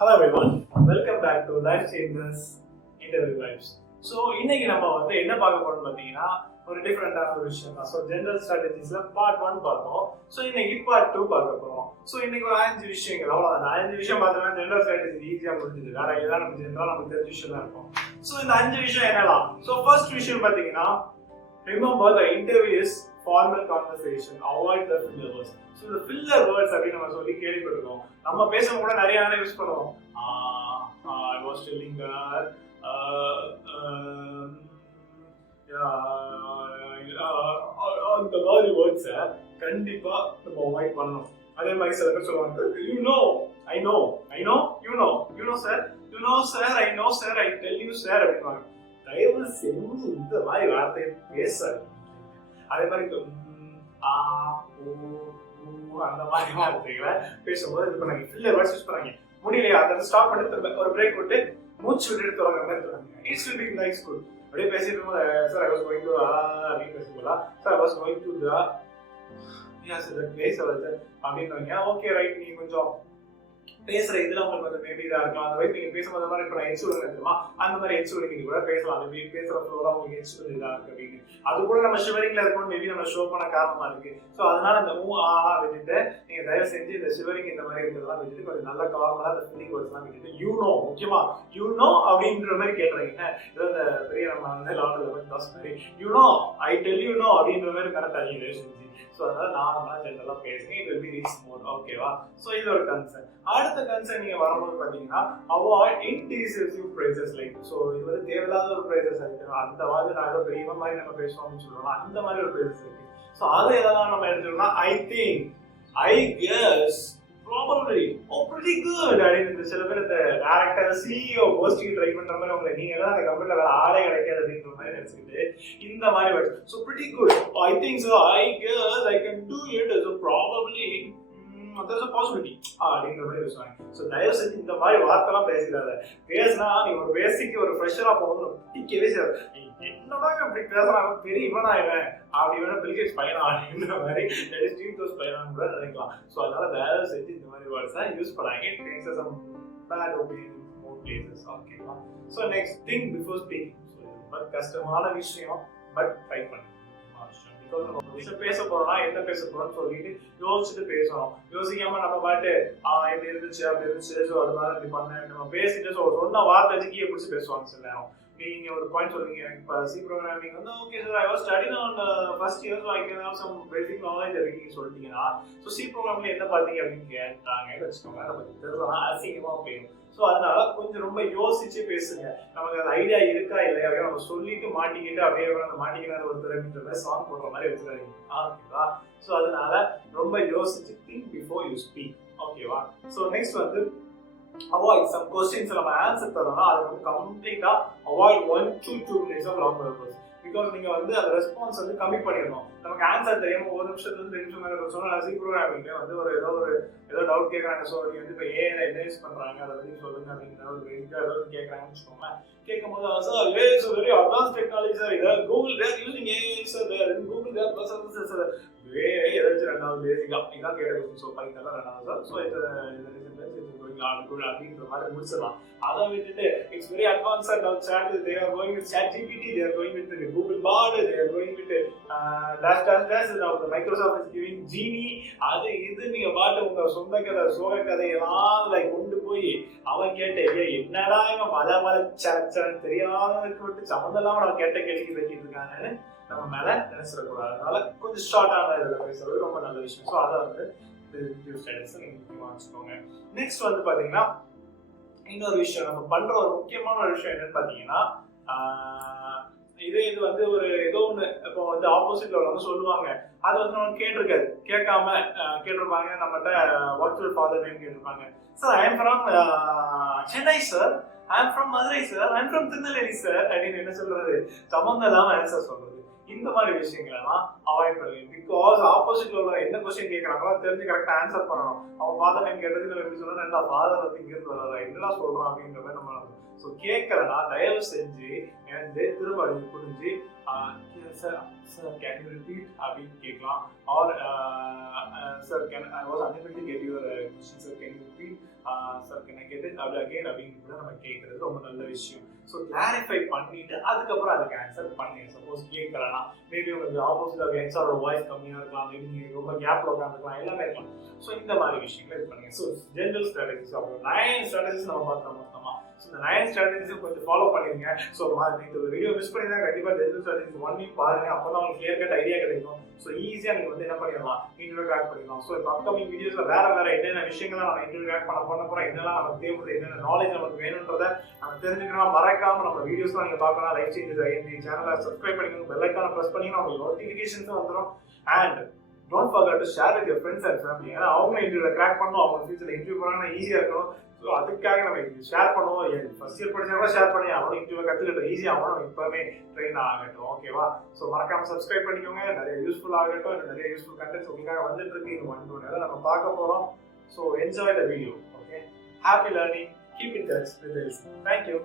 Hello everyone, welcome back to Life Changers Interview Vibes. So இன்னைக்கு நம்ம வந்து என்ன பார்க்க போறோம்னு பார்த்தீங்கன்னா ஒரு டிஃப்ரெண்டான ஒரு விஷயம் தான். ஸோ ஜென்ரல் ஸ்ட்ராட்டஜிஸ்ல பார்ட் 1 பார்த்தோம். ஸோ இன்னைக்கு பார்ட் 2 பார்க்க போறோம். ஸோ இன்னைக்கு ஒரு 5 விஷயங்கள், அவ்வளோதான். 5 விஷயம் பார்த்தோம்னா ஜென்ரல் ஸ்ட்ராட்டஜி ஈஸியாக முடிஞ்சது. வேற இதெல்லாம் நமக்கு ஜென்ரலாக நமக்கு தெரிஞ்ச விஷயம் தான் இருக்கும். ஸோ இந்த 5 விஷயம் என்னலாம்? ஸோ ஃபர்ஸ்ட் விஷயம் பார்த்தீங்கன்னா, remember the interview is formal conversation, avoid the filler words. So the filler words அப்படின்னு நம்ம சொல்லி கேள்விப்பட்டிருக்கோம். நம்ம பேசும் கூட நிறைய நேரம் யூஸ் பண்ணுவோம். I was telling that அந்த மாதிரி வேர்ட்ஸை கண்டிப்பா நம்ம அவாய்ட் பண்ணணும். அதே மாதிரி சில பேர் சொல்லுவாங்க, you know, I know, you know sir, I know sir, I tell you sir அப்படின்வாங்க. தயவு செஞ்சு இந்த மாதிரி வார்த்தையை பேசாது. அதே மாதிரி அந்த மாதிரி வார்த்தைகளை பேசும்போது இது பண்ணாங்க, ஃபில்லர் வேர்ட்ஸ் யூஸ் பண்ணாங்க. முடியலையா அதை ஸ்டாப் பண்ணி ஒரு பிரேக் விட்டு மூச்சு விட்டு எடுத்து வராங்க மாதிரி சொல்றாங்க. It's will be like school. அப்படியே பேசிட்டு இருக்கும்போது, sir I was going to அப்படின்னு பேசும்போதா, sir I was going to place அப்படின்னு. ஓகே ரைட், நீங்க கொஞ்சம் பேசுற இதுல உங்களுக்கு வந்து மேபி இதா இருக்கலாம். அந்த வயசு நீங்க பேசும்போது மாதிரி இப்ப நான் எச்சு விடுங்க, அந்த மாதிரி எச்சு விடுங்க கூட பேசலாம். மேபி பேசுற ஃப்ளோரா உங்களுக்கு எச்சு விடுறது இதா இருக்கு அப்படின்னு. அது கூட நம்ம ஷிவரிங்ல இருக்கணும், மேபி நம்ம ஷோ பண்ண காரணமா இருக்கு. ஸோ அதனால இந்த விட்டுட்டு நீங்க தயவு செஞ்சு இந்த ஷிவரிங் இந்த மாதிரி இருக்கிறதெல்லாம் விட்டுட்டு கொஞ்சம் நல்ல கார்மலா இந்த ஃபில்லிங் வேர்ட்ஸ் எல்லாம் விட்டுட்டு யூனோ, முக்கியமா யூனோ அப்படின்ற மாதிரி கேட்டுறீங்க. ஏதோ இந்த பெரிய நம்ம வந்து லாட் மாதிரி you know, I tell you know அப்படின்ற மாதிரி மிரட்டாங்க தயவு செஞ்சு. ஸோ அதனால நார்மலா ஜென்ரலா பேசுங்க, இட் வில் பி ரீச் மோர். ஓகேவா? ஸோ இது ஒரு கன்சர்ன். அடுத்த கன்சர்ன் நீங்க வரும்போது பாத்தீங்கன்னா, avoid intensive prices. Like so இது வந்து தேவையில்லாத ஒரு ப்ரைசஸ் இருக்கு. அந்த மாதிரி நான் ஏதோ பெரிய மாதிரி நம்ம பேசுவோம் அப்படின்னு சொல்றோம், அந்த மாதிரி ஒரு ப்ரைசஸ் இருக்கு. ஸோ அது எதெல்லாம் நம்ம எடுத்துக்கணும்னா, I think, I guess, probably, oh pretty good அப்படின்னு. சில பேர் இந்த டேரக்டர் சிஇஓ போஸ்டிங் ட்ரை பண்ற மாதிரி உங்களை நீங்க எல்லாம் அந்த கம்பெனில வேற ஆளே கிடைக்காது அப்படின்ற மாதிரி நினைச்சுக்கிட்டு இந்த மாதிரி words. So pretty good, I think so, I guess, I can do it, so probably, there's a possibility அப்படிங்கிற மாதிரி பேசுவாங்க. ஸோ தயவு செஞ்சு இந்த மாதிரி வார்த்தைலாம் பேசிடாத. பேசினா நீ ஒரு பேசிக் ஒரு ஃப்ரெஷரா போகணும், பிடிக்கவே செய்யாது. என்னடா அப்படி பேசுறாங்க, பெரிய இவனா இவன் அப்படி வேணா பில்கேட்ஸ் பையனா அப்படின்ற மாதிரி ஸ்டீவ் ஜாப்ஸ் பையனான்னு கூட நினைக்கலாம். ஸோ அதனால தயவு செஞ்சு இந்த மாதிரி வேர்ட்ஸை யூஸ் பண்ணாங்க. It makes some bad opinion in more places. ஓகேவா? So next think before speaking. So இது ரொம்ப கஷ்டமான விஷயம், பட் ட்ரை பண்ணுங்க. நம்ம விஷயம் பேச போறோம்னா என்ன பேச போறோம்னு சொல்லிட்டு யோசிச்சுட்டு பேசணும். யோசிக்காம நம்ம பாட்டு இப்படி இருந்துச்சு அப்படி இருந்துச்சு, ஸோ அது மாதிரி இப்படி பண்ண நம்ம பேசிட்டு சொன்ன வார்த்தை வச்சுக்கே பிடிச்சி பேசுவாங்க சில நேரம். நீங்க ஒரு பாயிண்ட் சொல்றீங்க, இப்போ சி ப்ரோக்ராமிங் வந்து okay sir, I was studying on first year, so I can have some basic knowledge அப்படின்னு நீங்க சொல்லிட்டீங்கன்னா, ஸோ சி ப்ரோக்ராம்ல என்ன பார்த்தீங்க அப்படின்னு கேட்டாங்க வச்சுக்கோங்க, நமக்கு தெரிஞ்சா அசிங்கமா போயிடும். ஸோ அதனால கொஞ்சம் ரொம்ப யோசிச்சு பேசுங்க. நமக்கு அந்த ஐடியா இருக்கா இல்லையா அப்படின்னு நம்ம சொல்லிட்டு மாட்டிக்கிட்டு அப்படியே அந்த மாட்டிக்கிற ஒரு திறமைன்ற மாதிரி சாங் போடுற மாதிரி வச்சுக்காதீங்க. ஓகேவா? ஸோ அதனால ரொம்ப யோசிச்சு திங்க் பிஃபோர் யூ ஸ்பீக். ஓகேவா? ஸோ நெக்ஸ்ட் வந்து avoid some questions நம்ம ஆன்சர் தரோம்னா அது வந்து கம்ப்ளீட்டா avoid 1 to 2 minutes of long purpose. Because நீங்க வந்து அந்த ரெஸ்பான்ஸ் வந்து கம்மி பண்ணிடணும். நமக்கு ஆன்சர் தெரியாம ஒரு நிமிஷத்துல இருந்து 2 நிமிஷம் மேல சொன்னா, சி ப்ரோக்ராமிங்ல வந்து ஒரு ஏதோ டவுட் கேட்கறாங்க. ஸோ நீங்க வந்து இப்போ ஏஐ என்ன யூஸ் பண்றாங்க அதை பத்தி சொல்லுங்க அப்படிங்கிற ஒரு பேசிக்கா ஏதோ கேட்கறாங்கன்னு வச்சுக்கோங்க. கேட்கும்போது sir AI is very advance technology sir, இதை Google they're using AI sir, their Google their plus sir, AI ஏதாச்சும் ரெண்டாவது பேசிக்கா இதான் கேட்க. ஸோ பைத்தெல்லாம் ரெண்டாவது சார். ஸோ அப்படின்ற மாதிரி முடிச்சிடலாம். அதை விட்டுட்டு it's very advanced now chat, they are going with ChatGPT, they are going with the Google Bard, they are going with dash now the Microsoft is giving Genie. அது இது நீங்க பாட்டு உங்க சொந்த கதை சோக கதையெல்லாம் லைக் கொண்டு போய் அவன் கேட்ட என்னடா இவன் மலை சரச்சரன்னு தெரியாதவனுக்கு விட்டு சம்மந்தெல்லாம் அவன் கேட்ட கேள்வி பேசிட்டு இருக்காங்கன்னு நம்ம மேல நினைச்சிடக்கூடாது. அதனால கொஞ்சம் ஷார்ட்டான இதில் பேசுறது ரொம்ப நல்ல விஷயம். ஸோ அதை வந்து நெக்ஸ்ட் வந்து பாத்தீங்கன்னா, இன்னொரு விஷயம் நம்ம பண்ற ஒரு முக்கியமான ஒரு விஷயம் என்னன்னு பாத்தீங்கன்னா, இது வந்து ஒரு ஏதோ ஒண்ணு இப்போ வந்து ஆப்போசிட்ல உள்ளவங்க சொல்லுவாங்க, அது வந்து நம்ம கேட்டிருக்காது, கேட்காம கேட்டிருப்பாங்க. நம்மகிட்ட வர்ச்சுவல் ஃபாதர் நேம் கேட்டிருப்பாங்க. Sir I am from Chennai sir, I am from Madurai sir, I am from Tirunelveli sir அப்படின்னு என்ன சொல்றது, சம்பந்தம் இல்லாம ஆன்சர் சொல்றது. இந்த மாதிரி விஷயங்களெல்லாம் அவாய்ட் பண்ணுங்க. பிகாஸ் ஆப்போசிட்ல உள்ள என்ன கொஸ்டின் கேட்கறாங்களோ தெரிஞ்சு கரெக்டா ஆன்சர் பண்ணணும். அவன் ஃபாதர் நேம் கேட்டதுக்கு நம்ம எப்படி சொல்லணும், என்ன ஃபாதர் வந்து இங்கிருந்து வராதா, என்னடா சொல்றான் அப்படின்ற மாதிரி நம்ம ஸோ கேட்கறனா தயவு செஞ்சு வந்து திரும்ப அது புரிஞ்சு சார் கேன் யூ ரிப்பீட் அப்படின்னு கேட்கலாம். ஆர் sir I was unable to get your question sir, can you repeat sir, can I get it again அப்படின்னு கூட நம்ம கேட்கறது ரொம்ப நல்ல விஷயம். ஸோ கிளாரிஃபை பண்ணிட்டு அதுக்கப்புறம் அதுக்கு ஆன்சர் பண்ணுங்க. சப்போஸ் கேட்கலன்னா மேபி உங்களுக்கு ஆப்போசிட் ஹெச்ஆரோட வாய்ஸ் கம்மியாக இருக்கலாம், மேபி நீங்கள் ரொம்ப கேப்ல உட்காந்துக்கலாம், எல்லாமே இருக்கலாம். ஸோ இந்த மாதிரி விஷயங்களை இது பண்ணுங்க. ஸோ ஜென்ரல் ஸ்ட்ராட்டஜிஸ் அப்புறம் 9 ஸ்ட்ராட்டஜிஸ் நம்ம பார்த்தோம் மொத்தமாக. ஸோ இந்த 9 ஸ்ட்ராட்டஜிஸும் கொஞ்சம் ஃபாலோ பண்ணிருங்க. ஸோ இந்த வீடியோ மிஸ் பண்ணிதான் கண்டிப்பாக ஜென்ரல் ஸ்ட்ராட்டஜிஸ் 1 வீக் பாருங்க. அப்போ தான் உங்களுக்கு கிளியர் கட் ஐடியா கிடைக்கும். ஸோ ஈஸியாக நீங்கள் வந்து என்ன பண்ணிடலாம், இன்டர்வியூ கிராக் பண்ணிடலாம். ஸோ இப்போ அப்கமிங் வீடியோஸில் வேற என்னென்ன விஷயங்கள்லாம் நம்ம இன்டர்வியூ கிராக் பண்ண போகிறோம், என்னெல்லாம் நமக்கு தேவைப்படுது, என்னென்ன நாலேஜ் நமக்கு வேணுன்றதை நம்ம தெரிஞ்சுக்கணும். மறக்காம நம்ம வீடியோஸ்லாம் நீங்கள் பார்க்கலாம். லைஃப் சேஞ்சஸ் ஐஎன்டி சேனலை சப்ஸ்கிரைப் பண்ணிக்கோங்க, பெல் ஐக்கானை ப்ரெஸ் பண்ணிங்கன்னா உங்களுக்கு நோட்டிஃபிகேஷன்ஸும் வந்துடும். And don't forget to share with your friends and family. ஏன்னா அவங்க இன்டர்வியூல கிராக் பண்ணணும், அவங்க ஃபியூச்சர்ல இன்டர்வியூ பண்ணாங்கன்னா ஈஸியாக இருக்கணும். ஸோ அதுக்காக நம்ம இது ஷேர் பண்ணுவோம். ஃபர்ஸ்ட் இயர் படிச்சா கூட ஷேர் பண்ணி அவனும் இன்டர்வியூ கற்றுக்கிட்டோம், ஈஸியாக அவனும் இப்போவே ட்ரெயின் ஆகட்டும். ஓகேவா? ஸோ மறக்காம சப்ஸ்கிரைப் பண்ணிக்கோங்க. நிறைய யூஸ்ஃபுல் ஆகட்டும், நிறைய யூஸ்ஃபுல் கண்டென்ட்ஸ் உங்களுக்காக வந்துட்டு இருக்கு. இது 1 2 நேரம் நம்ம பார்க்க போகிறோம். So enjoy the video. Okay, happy learning, keep in touch with this. Thank you.